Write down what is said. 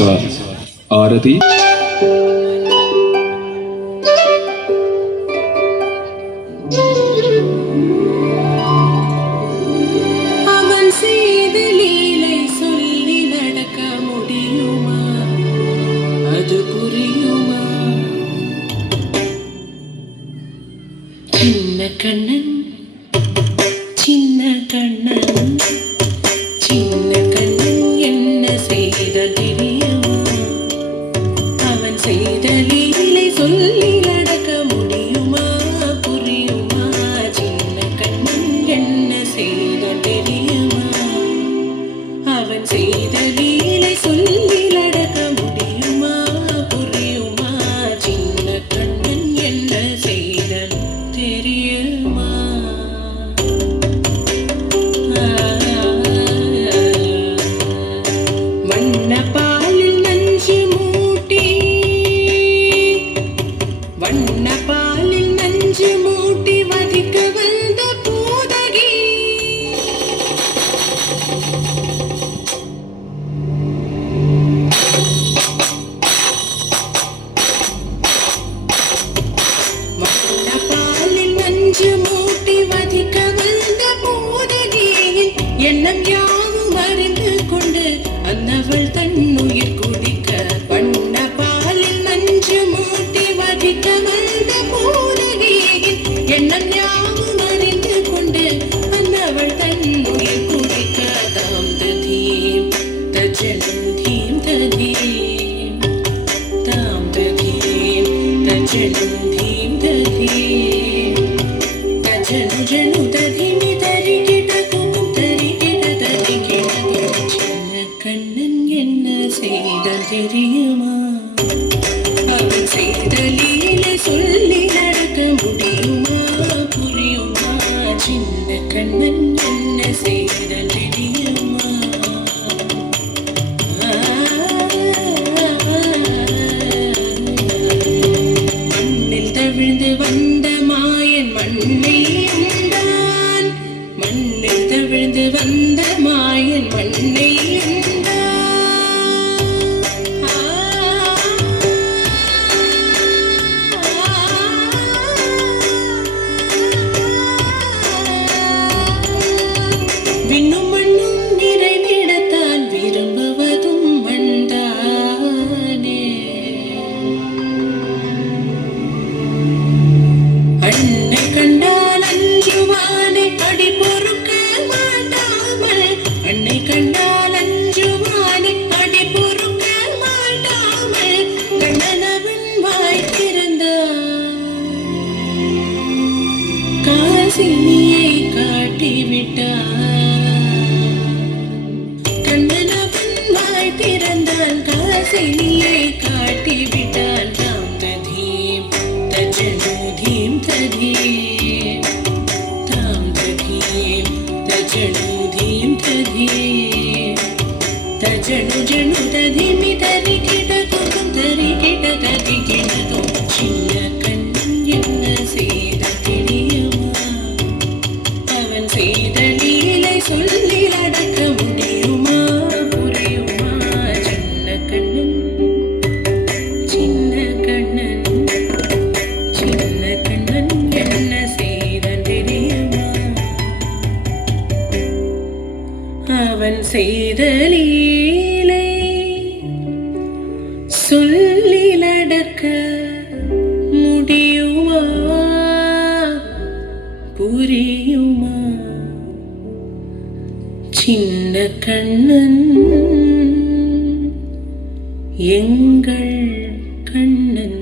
ஆரதி. அவன் செய்த லீலை சொல்லி நடக்க முடியுமா? அது புரியுமா? சின்ன கண்ணன், சின்ன கண்ணன், சின்ன கண்ணன் என்ன செய்த தெரியுமா? அவன் செய்த லீலை சொல்லி நடக்க முடியுமா? புரியுமா? சின்ன கண்ணன் என்ன செய்த தெரியுமா? அவன் செய்த லீலை சொல்லி நடக்க முடியுமா? புரியுமா? சின்ன கண்ணன் என்ன செய்த தெரியுமா? வண்ண பாலில் நஞ்சு மூட்டி, வண்ண பாலில் நஞ்சு மூட்டி வதிக்க வந்த பூதகி. வண்ண பாலில் நஞ்சு மூட்டி வதிக்க வந்த பூதகியின் எண்ணம் யாவும் அறிந்து கொண்டு அன்னவள் தன்னுயிர் குடிக்க. வண்ண பாலில் நஞ்சு மூட்டி வதிக்க வந்த பூதகியின் எண்ணம் யாவும் அறிந்து கொண்டு அன்னவள் தன்னுயிர் குடிக்க. தாம் ததீம் தஜனம் தீம் ததீம், தாம் ததீம் தஜனம் தீம் ததீம், தஜனு ஜனு ததீமி தரிகிட குகும் தரிகிட தரிகிட. சின்ன கண்ணன் என்ன செய்த தெரியுமா? அவன் செய்த லீலை சொல்லி நடக்க முடியுமா? புரியுமா? சின்ன கண்ணன் என்ன செய்த தெரியுமா? மண்ணில் தவிழ்ந்து வந்த மாயன் மண்ணை உண்டான், மண்ணில் தவிழ்ந்து வந்த மாயன் மண்ணை உண்டான். விண்ணும் மண்ணும் நிறைந்திடத்தான் விரும்புவதும் மண்தானே. அன்னை கண்டால் அஞ்சுவானை அடி பொறுக்க மாட்டாமல், அன்னை கண்டால் அஞ்சுவானை அடி பொறுக்க மாட்டாமல் கண்ணனவன் வாய் திறந்தான், காசினியை காட்டிவிட்டான். கண்ணனவன் வாய் திறந்தான், காசினியை காட்டிவிட்டான். தாம் ததீம் தஜனு தீம் ததீம், தாம் ததீம் தஜனு தீம் ததீம், தஜனு ஜனு ததீமி தரிகிட குகும் தரிகிட தரிகிட. சின்ன கண்ணன் என்ன செய்த தெரியுமா? அவன் செய்த லீலை சொல்லி நடக்க முடியுமா? புரியுமா? சின்ன கண்ணன், சின்ன கண்ணன், சின்ன கண்ணன் என்ன செய்த தெரியுமா? அவன் செய்த லீலை சொல்லி நடக்க முடியுமா? புரியுமா? சின்ன கண்ணன், எங்கள் கண்ணன்.